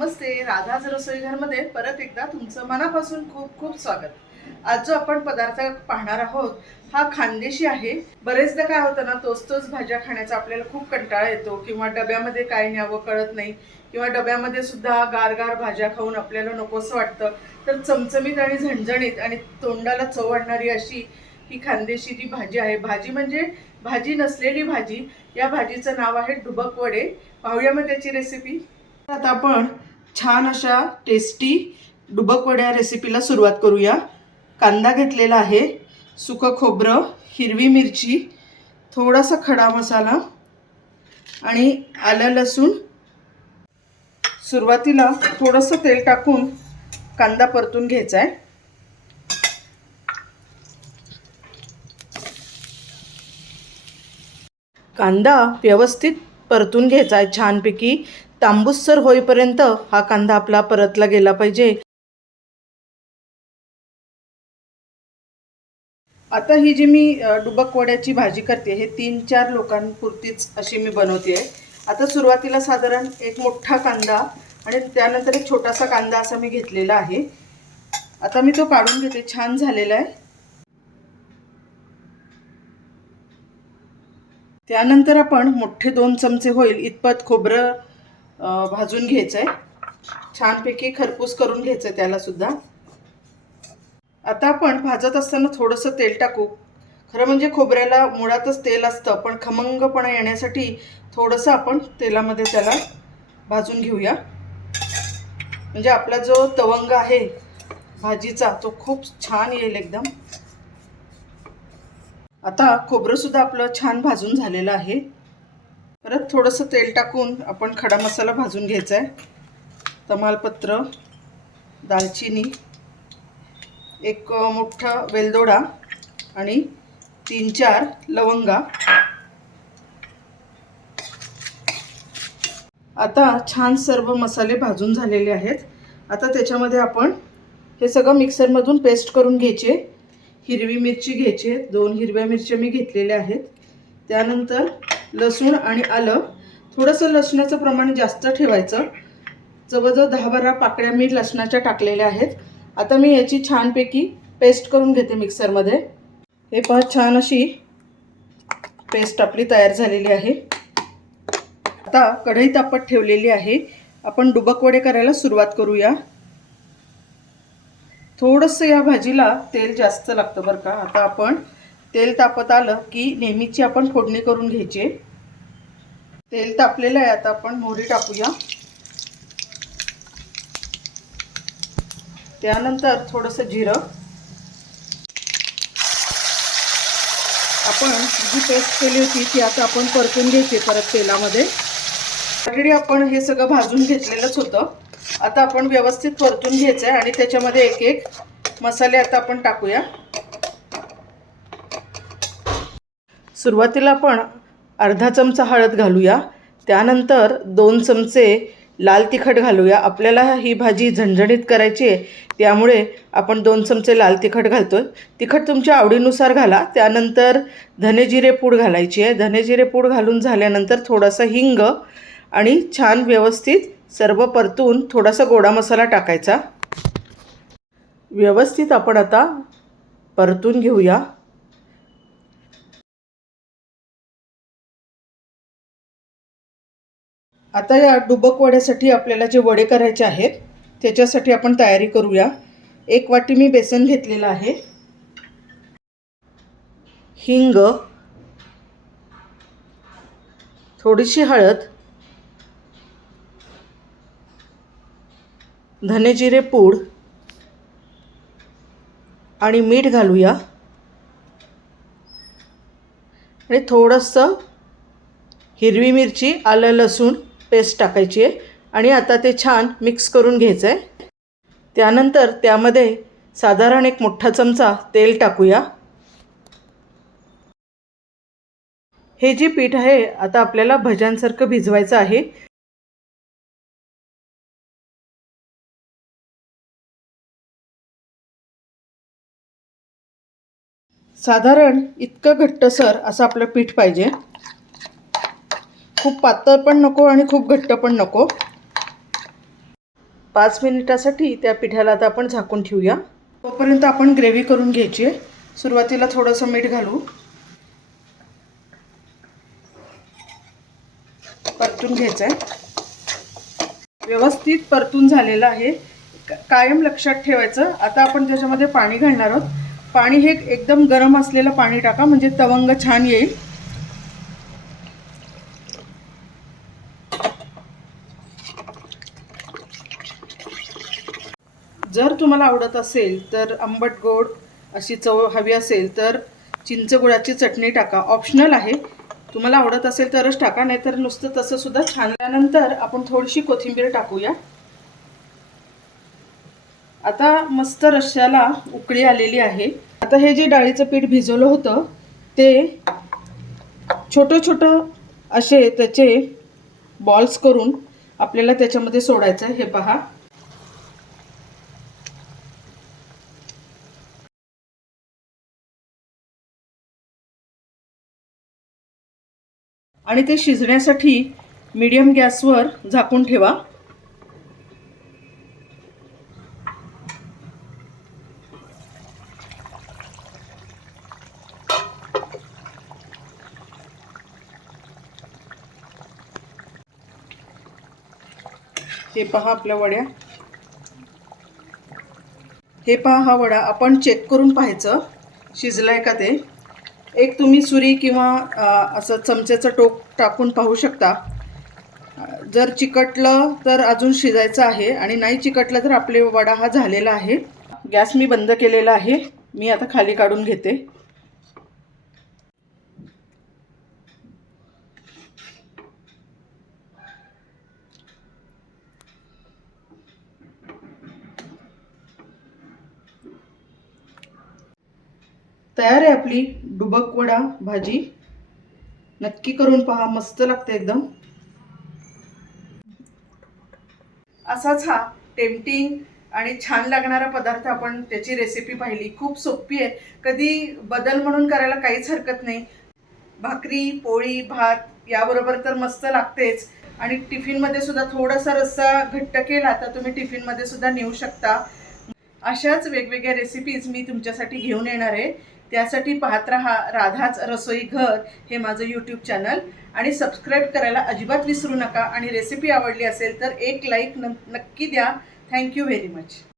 नमस्ते राधाज रसोईघरमध्ये परत एकदा तुमचं मनापासून खूप खूप स्वागत. आज जो आपण पदार्थ पाहणार आहोत हा खानदेशी आहे. बरेचदा काय होतं ना तोच तोच भाज्या खाण्याचा आपल्याला खूप कंटाळा येतो किंवा डब्यामध्ये काय न्यावं कळत नाही किंवा डब्यामध्ये सुद्धा गार गार भाज्या खाऊन आपल्याला नकोसं वाटतं. तर चमचमीत आणि झणझणीत आणि तोंडाला चव आणणारी अशी ही खानदेशी जी भाजी आहे. भाजी म्हणजे भाजी नसलेली भाजी. या भाजीचं नाव आहे डुबक वडे पाहूया मग त्याची रेसिपी आता आपण छान अशा टेस्टी डुबक वड्या रेसिपीला सुरुवात करूया. कांदा घेतलेला आहे सुकं खोबरं हिरवी मिरची थोडासा खडा मसाला आणि आलं लसूण. सुरुवातीला थोडंसं तेल टाकून कांदा परतून घ्यायचा आहे कांदा व्यवस्थित परतून घ्यायचा आहे छानपैकी. तांबूससर होईपर्यंत हा कांदा आपला परतला गेला पाहिजे. आता ही जी मी डुबक वड्याची भाजी करते हे तीन चार लोकांपुरतीच अशी मी बनवते. आहे आता सुरुवातीला साधारण एक मोठा कांदा आणि त्यानंतर एक छोटासा कांदा असा मी घेतलेला आहे. आता मी तो काढून घेते छान झालेला आहे. त्यानंतर आपण मोठे दोन चमचे होईल इतपत खोबरं भाजून घ्यायचं आहे छानपैकी खरपूस करून घ्यायचं आहे त्यालासुद्धा आता आपण भाजत असताना थोडंसं तेल टाकू. खरं म्हणजे खोबऱ्याला मुळातच तेल असतं पण खमंगपणा येण्यासाठी थोडंसं आपण तेलामध्ये त्याला भाजून घेऊया. म्हणजे आपला जो तवंग आहे भाजीचा तो खूप छान येईल एकदम. आता खोबरंसुद्धा आपलं छान भाजून झालेलं आहे. परत थोडंसं तेल टाकून आपण खडा मसाला भाजून घ्यायचा आहे तमालपत्र दालचिनी एक मोठा वेलदोडा आणि तीन चार लवंगा. आता छान सर्व मसाले भाजून झालेले आहेत. आता त्याच्यामध्ये आपण हे सगळं मिक्सरमधून पेस्ट करून घ्यायचे. हिरवी मिरची घ्यायची दोन हिरव्या मिरच्या मी घेतलेल्या आहेत. त्यानंतर लसूण आणि आलं. थोडंसं लसणाचं प्रमाण जास्त ठेवायचं. जवळजवळ दहा बारा पाकळ्या मी लसणाच्या टाकलेल्या आहेत. आता मी याची छानपैकी पेस्ट करून घेते मिक्सरमध्ये हे पहा छान अशी पेस्ट आपली तयार झालेली आहे. आता कढई तापत ठेवलेली आहे. आपण डुबक वडे करायला सुरुवात करूया. थोडंसं या भाजीला तेल जास्त लागतं बरं का. आता आपण तेल तापत आलं की नेहमीची आपण फोडणी करून घ्यायची. तेल तापलेलं आहे आता आपण मोहरी टाकूया. त्यानंतर थोडंसं जिरं. आपण जी पेस्ट केली होती ती आता आपण परतून घ्यायची परत तेलामध्ये. ऑलरेडी आपण हे सगळं भाजून घेतलेलंच होतं. आता आपण व्यवस्थित परतून घ्यायचं आहे आणि त्याच्यामध्ये एक एक मसाले आता आपण टाकूया. सुरुवातीला आपण अर्धा चमचा हळद घालूया. त्यानंतर दोन चमचे लाल तिखट घालूया. आपल्याला ही भाजी झणझणीत करायची आहे त्यामुळे आपण दोन चमचे लाल तिखट घालतो आहे तिखट तुमच्या आवडीनुसार घाला. त्यानंतर धनेजिरे पूड घालायची आहे. धनेजिरे पूड घालून झाल्यानंतर थोडासा हिंग आणि छान व्यवस्थित सर्व परतून थोडासा गोडा मसाला टाकायचा. व्यवस्थित आपण आता परतून घेऊया. आता या डुबक वड्यासाठी आपल्याला जे वडे करायचे आहेत त्याच्यासाठी आपण तयारी करूया. एक वाटी मी बेसन घेतलेलं आहे. हिंग थोडीशी हळद धनेजिरे पूड आणि मीठ घालूया. आणि थोडंसं हिरवी मिरची आलं लसूण पेस्ट टाकायची आहे. आणि आता ते छान मिक्स करून घ्यायचं आहे त्यानंतर त्यामध्ये साधारण एक मोठा चमचा तेल टाकूया. हे जे पीठ आहे आता आपल्याला भज्यांसारखं भिजवायचं आहे. साधारण इतकं घट्टसर असं आपलं पीठ पाहिजे. खूप पातळ पण नको आणि खूप घट्ट पण नको. पाच मिनिटासाठी त्या पिठाला आता आपण झाकून ठेवूया. तोपर्यंत आपण ग्रेव्ही करून घ्यायची आहे. सुरुवातीला थोडंसं मीठ घालू. परतून घ्यायचं आहे. व्यवस्थित परतून झालेलं आहे. कायम लक्षात ठेवायचं. आता आपण त्याच्यामध्ये पाणी घालणार आहोत. पाणी हे एकदम गरम असलेलं पाणी टाका म्हणजे तवंग छान येईल. जर तुम्हाला आवडत असेल तर आंबट गोड अशी चव हवी असेल तर चिंच गुळाची चटणी टाका. ऑप्शनल आहे. तुम्हाला आवडत असेल तरच टाका नाहीतर नुसतं तसं सुद्धा छान. त्यानंतर आपण थोडीशी कोथिंबीर टाकूया. आता मस्त रश्याला उकळी आलेली आहे. आता हे जे डाळीचं पीठ भिजवलं होतं ते छोटं छोटं असे त्याचे बॉल्स करून आपल्याला त्याच्यामध्ये सोडायचं आहे. हे पहा. आणि ते शिजण्यासाठी मीडियम गॅसवर झाकून ठेवा. हे पहा आपल्या वड्या. हे पहा हा वडा. आपण चेक करून पाहायचं. शिजलाय का ते? एक तुम्ही सुरी किंवा असं चमच्याचं टोक टाकून पाहू शकता. जर चिकटलं तर अजून शिजायचं आहे आणि नाही चिकटलं तर आपले वडा हा झालेला आहे. गॅस मी बंद केलेला आहे. मी आता खाली काढून घेते. तयार आहे आपली. डुबक वडा भाजी. नक्की करून पहा मस्त लागते एकदम. असाच हा टेम्पटिंग आणि छान लागणारा पदार्थ आपण त्याची रेसिपी पाहिली. खूप सोपी आहे. कधी बदल म्हणून करायला काहीच हरकत नाही. भाकरी पोळी भात याबरोबर तर मस्त लागतेच. आणि टिफिनमध्ये सुद्धा थोडासा रस्सा घट्ट केला तर तुम्ही टिफिनमध्ये सुद्धा नेऊ शकता. अशाच वेगवेगळ्या रेसिपीज मी तुमच्यासाठी घेऊन येणार आहे. त्यासाठी पाहत राहा राधाच रसोई घर हे माझं यूट्यूब चॅनल आणि सबस्क्राईब करायला अजिबात विसरू नका. आणि रेसिपी आवडली असेल तर एक लाईक न नक्की द्या. Thank you very much